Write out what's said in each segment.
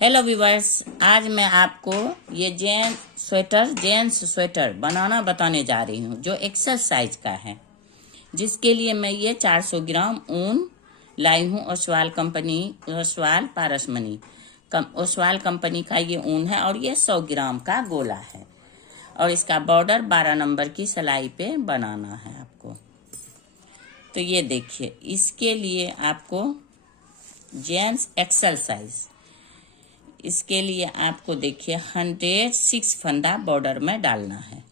Hello viewers, आज मैं आपको ये जेंट्स स्वेटर बनाना बताने जा रही हूँ जो एक्सेल साइज का है, जिसके लिए मैं ये 400 ग्राम ऊन लाई हूँ। ओसवाल कंपनी का ये ऊन है और ये 100 ग्राम का गोला है और इसका बॉर्डर 12 नंबर की सिलाई पे बनाना है आपको। तो ये देखिए, इसके लिए आपको जेंट्स एक्सेल साइज, इसके लिए आपको देखिए 106 फंदा बॉर्डर में डालना है।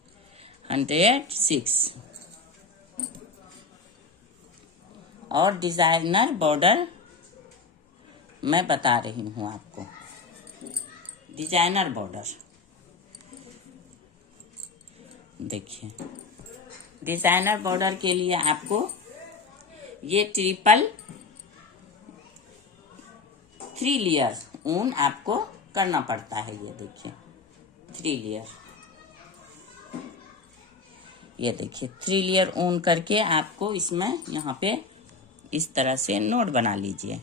106 और डिजाइनर बॉर्डर मैं बता रही हूँ आपको। डिजाइनर बॉर्डर देखिए, डिजाइनर बॉर्डर के लिए आपको ये 3 लेयर ऊन आपको करना पड़ता है। ये देखिए 3 लेयर, ये देखिए 3 लेयर ऊन करके आपको इसमें यहाँ पे इस तरह से नोट बना लीजिए।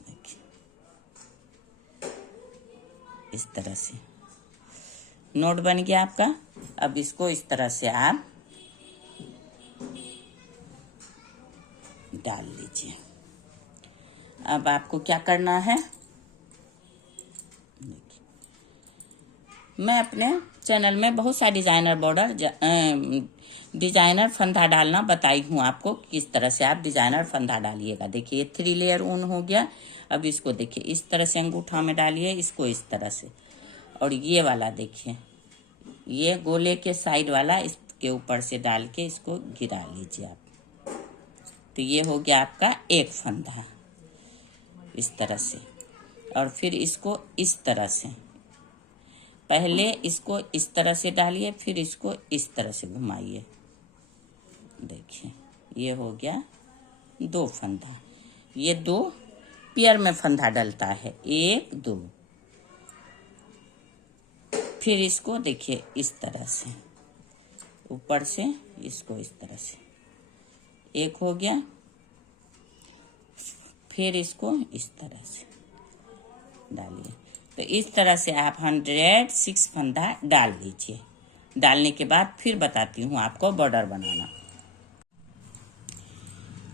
देखिए इस तरह से नोट बन गया आपका। अब इसको इस तरह से आप डाल लीजिए। अब आपको क्या करना है, मैं अपने चैनल में बहुत सा डिजाइनर फंदा डालना बताई हूँ आपको, किस तरह से आप डिजाइनर फंदा डालिएगा। देखिए 3 लेयर ऊन हो गया। अब इसको देखिए इस तरह से अंगूठा में डालिए, इसको इस तरह से, और ये वाला देखिए, ये गोले के साइड वाला इसके ऊपर से डाल के इसको गिरा लीजिए आप। तो ये हो गया आपका एक फंदा इस तरह से। और फिर इसको इस तरह से, पहले इसको इस तरह से डालिए, फिर इसको इस तरह से घुमाइए। देखिए ये हो गया 2 फंदा। ये 2 पेयर में फंदा डलता है, 1 2। फिर इसको देखिए इस तरह से ऊपर से इसको इस तरह से, 1 हो गया। फिर इसको इस तरह से डालिए। तो इस तरह से आप 106 फंदा डाल लीजिए। डालने के बाद फिर बताती हूँ आपको बॉर्डर बनाना।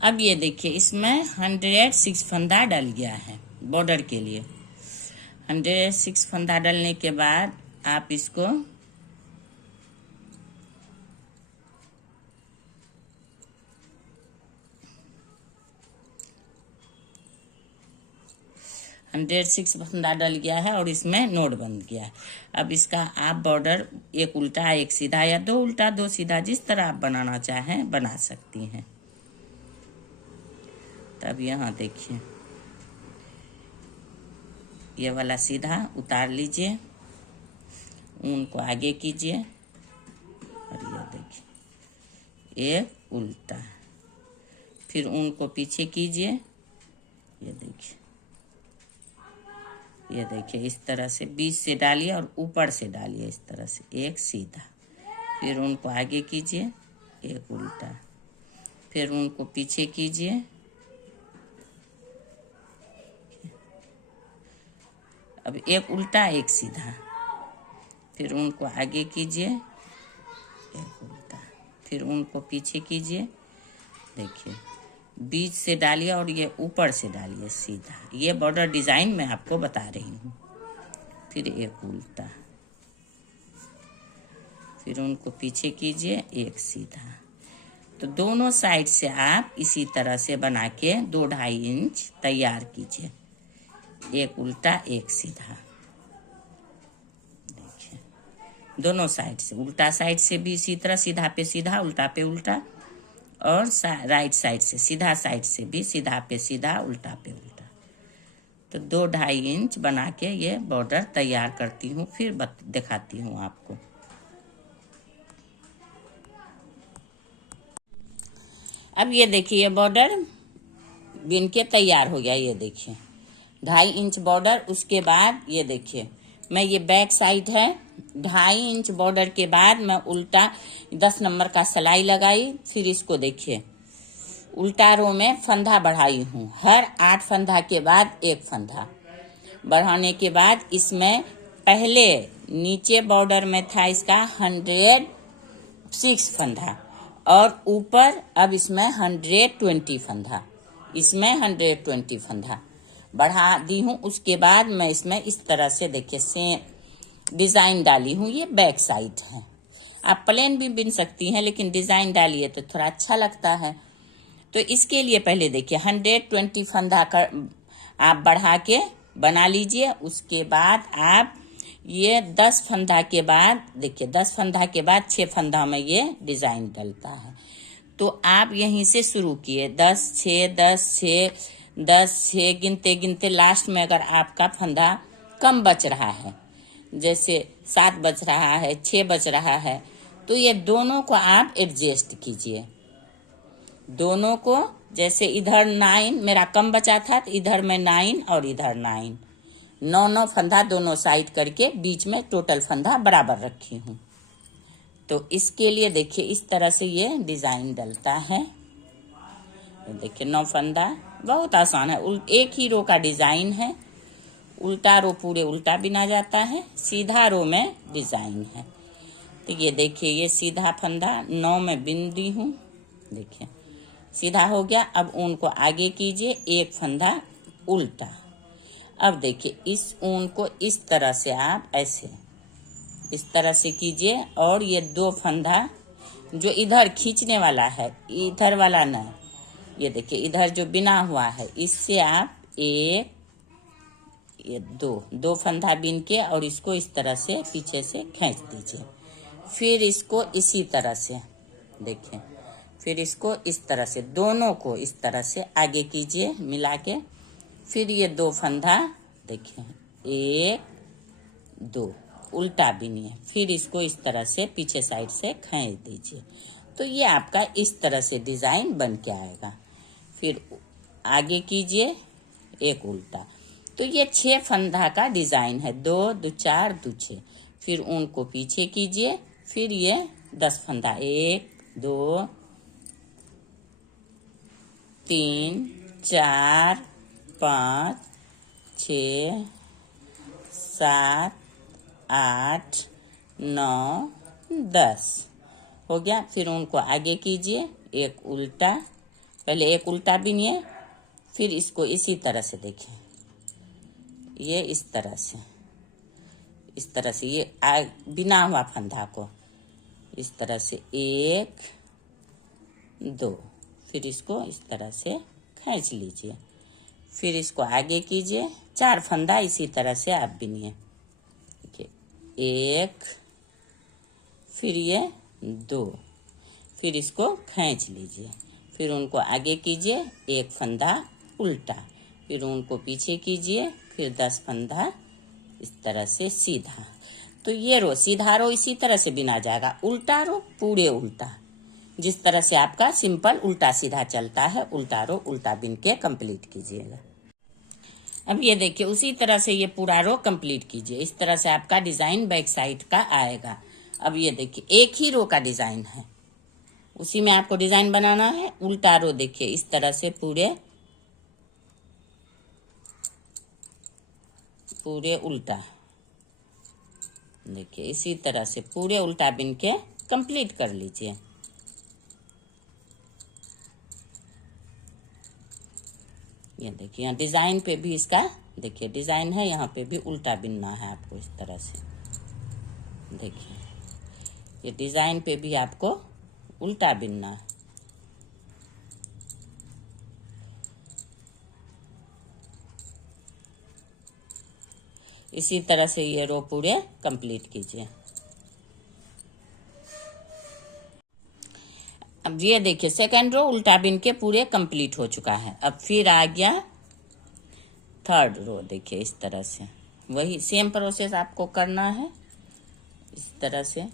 अब ये देखिए, इसमें 106 फंदा डल गया है बॉर्डर के लिए। 106 फंदा डलने के बाद आप इसको फंदा डल गया है और इसमें नोट बन गया है। अब इसका आप बॉर्डर एक उल्टा एक सीधा या 2 उल्टा 2 सीधा, जिस तरह आप बनाना चाहें बना सकती हैं। तब यहाँ देखिए ये वाला सीधा उतार लीजिए, ऊन को आगे कीजिए और ये देखिए एक उल्टा, फिर ऊन को पीछे कीजिए। ये देखिए इस तरह से बीच से डालिए और ऊपर से डालिए इस तरह से, एक सीधा, फिर उनको आगे कीजिए, एक उल्टा, फिर उनको पीछे कीजिए। अब एक उल्टा एक सीधा, फिर उनको आगे कीजिए, एक उल्टा, फिर उनको पीछे कीजिए। देखिए बीच से डालिए और ये ऊपर से डालिए सीधा। ये बॉर्डर डिजाइन मैं आपको बता रही हूँ। फिर एक उल्टा, फिर उनको पीछे कीजिए, एक सीधा। तो दोनों साइड से आप इसी तरह से बना के 2-2.5 इंच तैयार कीजिए। एक उल्टा एक सीधा, देखिए दोनों साइड से, उल्टा साइड से भी इसी तरह, सीधा पे सीधा, उल्टा पे उल्टा, और राइट साइड से, सीधा साइड से भी सीधा पे सीधा, उल्टा पे उल्टा। तो 2-2.5 इंच बना के ये बॉर्डर तैयार करती हूँ, फिर दिखाती हूँ आपको। अब ये देखिए ये बॉर्डर बिन के तैयार हो गया। ये देखिए 2.5 इंच बॉर्डर। उसके बाद ये देखिए, मैं ये बैक साइड है, 2.5 इंच बॉर्डर के बाद मैं उल्टा 10 नंबर का सिलाई लगाई। फिर इसको देखिए उल्टा रो में फंदा बढ़ाई हूँ। हर 8 फंदा के बाद एक फंदा बढ़ाने के बाद इसमें पहले नीचे बॉर्डर में था इसका 106 फंदा और ऊपर अब इसमें 120 फंदा, इसमें 120 फंदा बढ़ा दी हूँ। उसके बाद मैं इसमें इस तरह से देखिए सेम डिजाइन डाली हूँ। ये बैक साइड है, आप प्लेन भी बिन सकती हैं लेकिन डिजाइन डालिए तो थोड़ा अच्छा लगता है। तो इसके लिए पहले देखिए 120 फंदा कर आप बढ़ा के बना लीजिए। उसके बाद आप ये 10 फंदा के बाद देखिए 10 फंदा के बाद 6 फंदा में ये डिजाइन डलता है। तो आप यहीं से शुरू किए 10 6 10 6 10 6 गिनते गिनते लास्ट में अगर आपका फंदा कम बच रहा है, जैसे 7 बच रहा है 6 बच रहा है, तो ये दोनों को आप एडजस्ट कीजिए। दोनों को जैसे इधर 9 मेरा कम बचा था तो इधर मैं 9 और इधर 9 फंदा दोनों साइड करके बीच में टोटल फंदा बराबर रखी हूँ। तो इसके लिए देखिए इस तरह से ये डिजाइन डलता है। देखिए 9 फंदा, बहुत आसान है। एक ही रो का डिजाइन है। उल्टा रो पूरे उल्टा बिना जाता है, सीधा रो में डिजाइन है। तो ये देखिए ये सीधा फंदा 9 में बिन दी हूँ। देखिए सीधा हो गया। अब ऊन को आगे कीजिए, एक फंदा उल्टा। अब देखिए इस ऊन को इस तरह से आप ऐसे इस तरह से कीजिए और ये 2 फंदा जो इधर खींचने वाला है, इधर वाला नहीं, ये देखिए इधर जो बिना हुआ है इससे आप एक ये दो फंदा बिन के और इसको इस तरह से पीछे से खींच दीजिए। फिर इसको इसी तरह से देखिए, फिर इसको इस तरह से दोनों को इस तरह से आगे कीजिए मिला के। फिर ये 2 फंदा देखिए 1 2 उल्टा बिनिए, फिर इसको इस तरह से पीछे साइड से खींच दीजिए। तो ये आपका इस तरह से डिजाइन बन के आएगा। फिर आगे कीजिए एक उल्टा। तो ये 6 फंदा का डिजाइन है, 2 2 4 2 6। फिर ऊन को पीछे कीजिए, फिर ये 10 फंदा 1 2 3 4 5 6 7 8 9 10 हो गया। फिर उनको आगे कीजिए एक उल्टा, पहले एक उल्टा बिनिए, फिर इसको इसी तरह से देखें, ये इस तरह से ये बिना हुआ फंदा को इस तरह से 1 2, फिर इसको इस तरह से खींच लीजिए। फिर इसको आगे कीजिए, 4 फंदा इसी तरह से आप बिनिए। देखिए 1, फिर ये 2, फिर इसको खींच लीजिए। फिर उनको आगे कीजिए एक फंदा उल्टा, फिर उनको पीछे कीजिए, फिर 10 फंदा इस तरह से सीधा। तो ये रो सीधा रो इसी तरह से बिना जाएगा। उल्टा रो पूरे उल्टा, जिस तरह से आपका सिंपल उल्टा सीधा चलता है, उल्टा रो उल्टा बिन के कंप्लीट कीजिएगा। अब ये देखिए उसी तरह से ये पूरा रो कंप्लीट कीजिए। इस तरह से आपका डिजाइन बैक साइड का आएगा। अब ये देखिए एक ही रो का डिजाइन है, उसी में आपको डिजाइन बनाना है। उल्टा रो देखिए इस तरह से पूरे उल्टा, देखिए इसी तरह से पूरे उल्टा बिन के कंप्लीट कर लीजिए। ये देखिए यहाँ डिजाइन पे भी इसका देखिए डिजाइन है, यहाँ पे भी उल्टा बिनना है आपको इस तरह से। देखिए ये डिजाइन पे भी आपको उल्टा बिनना है। इसी तरह से ये रो पूरे कंप्लीट कीजिए। अब ये देखिए सेकेंड रो उल्टा बिन के पूरे कंप्लीट हो चुका है। अब फिर आ गया थर्ड रो। देखिए इस तरह से वही सेम प्रोसेस आपको करना है। इस तरह से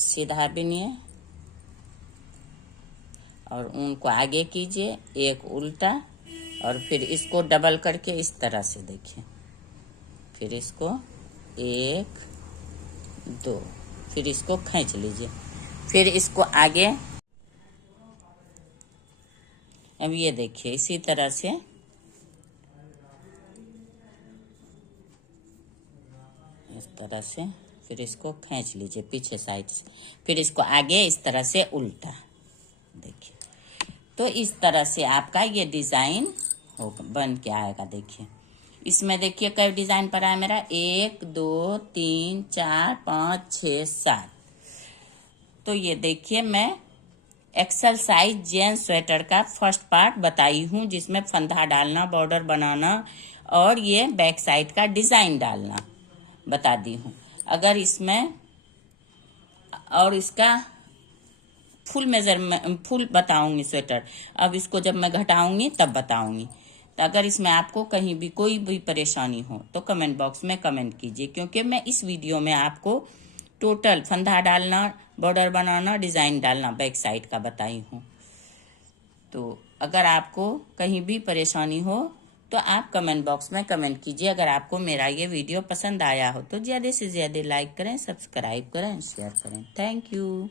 सीधा बिनिए और उनको आगे कीजिए एक उल्टा, और फिर इसको डबल करके इस तरह से देखिए, फिर इसको 1 2, फिर इसको खींच लीजिए। फिर इसको आगे, अब ये देखिए इसी तरह से इस तरह से, फिर इसको खींच लीजिए पीछे साइड से, फिर इसको आगे इस तरह से उल्टा, देखिए। तो इस तरह से आपका ये डिजाइन हो बन के आएगा। देखिए इसमें देखिए कई डिजाइन पर आया मेरा, 1 2 3 4 5 6 7। तो ये देखिए मैं एक्सल साइज जेंट्स स्वेटर का फर्स्ट पार्ट बताई हूँ, जिसमें फंदा डालना, बॉर्डर बनाना और ये बैक साइड का डिजाइन डालना बता दी हूँ। अगर इसमें और इसका फुल मेजरमेंट फुल बताऊंगी स्वेटर, अब इसको जब मैं घटाऊंगी तब बताऊंगी। तो अगर इसमें आपको कहीं भी कोई भी परेशानी हो तो कमेंट बॉक्स में कमेंट कीजिए, क्योंकि मैं इस वीडियो में आपको टोटल फंदा डालना, बॉर्डर बनाना, डिजाइन डालना बैक साइड का बताई हूँ। तो अगर आपको कहीं भी परेशानी हो तो आप कमेंट बॉक्स में कमेंट कीजिए। अगर आपको मेरा ये वीडियो पसंद आया हो तो ज़्यादा से ज़्यादा लाइक करें, सब्सक्राइब करें, शेयर करें। Thank you.